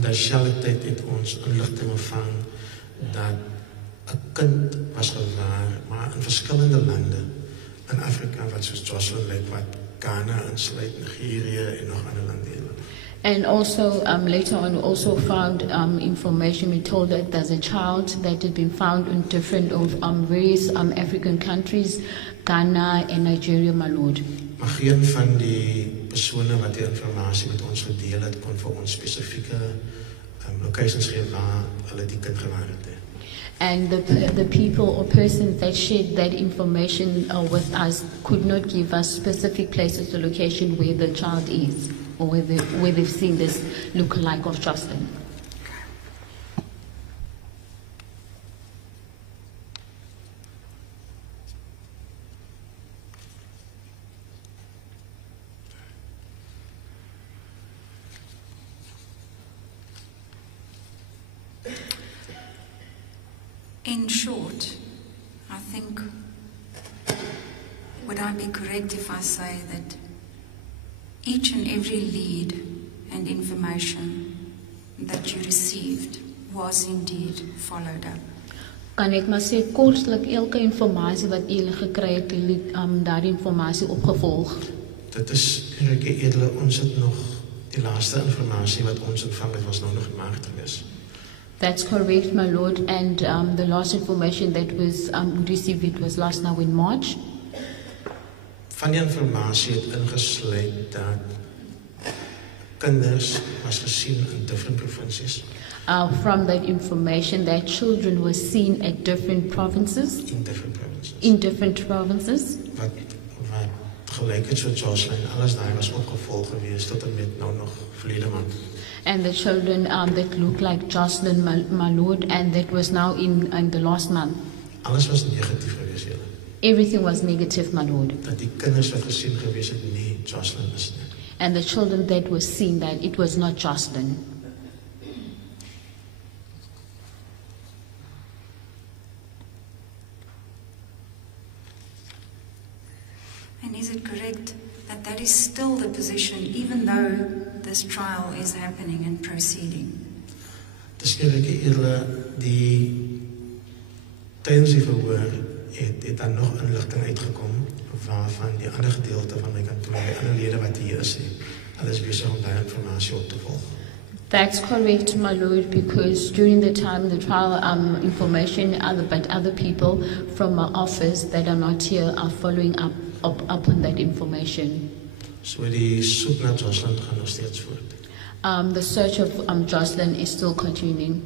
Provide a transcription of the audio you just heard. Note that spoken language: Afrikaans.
In dieselfde tyd het ons inligting ontvang dat 'n kind was gewaar, maar in verskillende lande in Afrika wat soos Jocelyn lyk, wat Ghana insluit, Nigeria en nog ander lande. And also later on we also found information. We told that there's a child that had been found in different of various African countries, Ghana and Nigeria, my lord. Maar geen van die persone wat die informasie met ons gedeel het, kon vir ons spesifieke locations gee waar hulle die kind gewaar het. And the people or persons that shared that information with us could not give us specific places or location where the child is, or where they've seen this lookalike of Jocelyn. In short, I think, would I be correct if I say that each and every lead and information that you received was indeed followed up? Kan ek maar sê kortlik elke informasie wat julle gekry het, daardie informasie opgevolg? Dit is Erike Edele, ons het nog die laaste informasie wat ons ontvang het was nou nog in Maart gewees. That's correct, my lord, and the last information that was received it was last now in March. Van die informasie het ingesluit dat kinders was gesien in different provinces. From that information that children were seen at different provinces. In different provinces. In different provinces. Wat gelyk het so Jocelyn, alles daar was opgevolg geweest tot en met nou nog verlede maand. And the children that looked like Jocelyn, my lord, and that was now in the last month. Alles was negatief geweest, julle. Everything was negative, my lord. Dat die kinders wat gesien geweest het nie Jocelyn is nie. And the children that were seen that it was not Jocelyn. And is it correct that that is still the position, even though this trial is happening and proceeding? Dis Erike Edele, tydens die verhoor het dan nog inligting uitgekom waarvan die ander gedeelte van my kantoor, die ander lede wat hier is, hulle is besig om daai informasie op te volg. That's correct, my lord, because during the time the trial information, but other people from our office that are not here are following up on that information. So die soek na Jocelyn gaan nog steeds voort. The search of Jocelyn is still continuing.